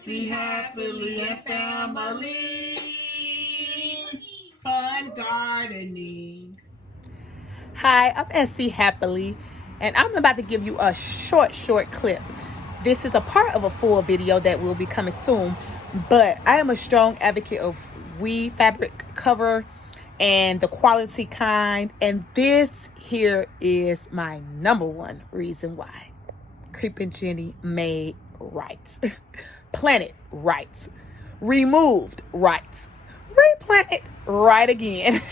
Essie Happily and Family. Fun gardening. Hi, I'm Essie Happily, and I'm about to give you a short clip. This is a part of a full video that will be coming soon, but I am a strong advocate of weave fabric cover and the quality kind, and this here is my number one reason why. Creeping Jenny made right, planted right, removed right, replanted right again.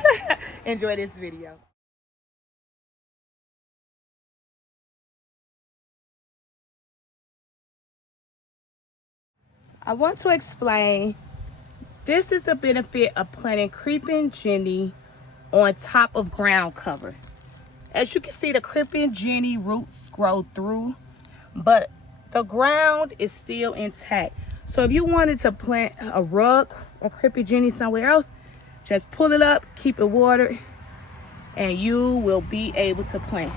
Enjoy this video. I want to explain, this is the benefit of planting Creeping Jenny on top of ground cover. As you can see, the Creeping Jenny roots grow through, but the ground is still intact. So if you wanted to plant a rug or Creeping Jenny somewhere else, just pull it up, keep it watered, and you will be able to plant.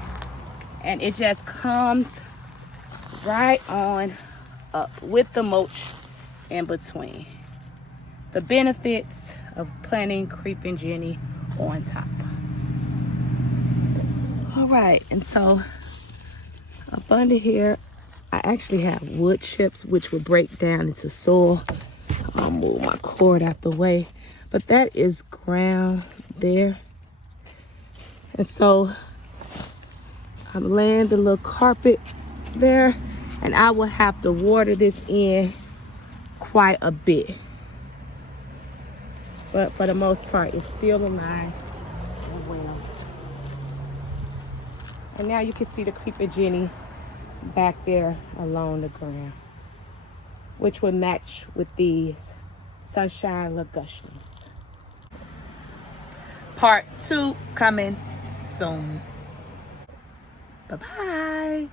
And it just comes right on up with the mulch in between. The benefits of planting Creeping Jenny on top. All right, and so up under here, I actually have wood chips which would break down into soil. I'll move my cord out the way, but that is ground there. And so I'm laying the little carpet there, and I will have to water this in quite a bit. But for the most part, it's still in line and well. And now you can see the Creeping Jenny back there along the ground, which would match with these sunshine legumes. Part 2 coming soon. Bye-bye.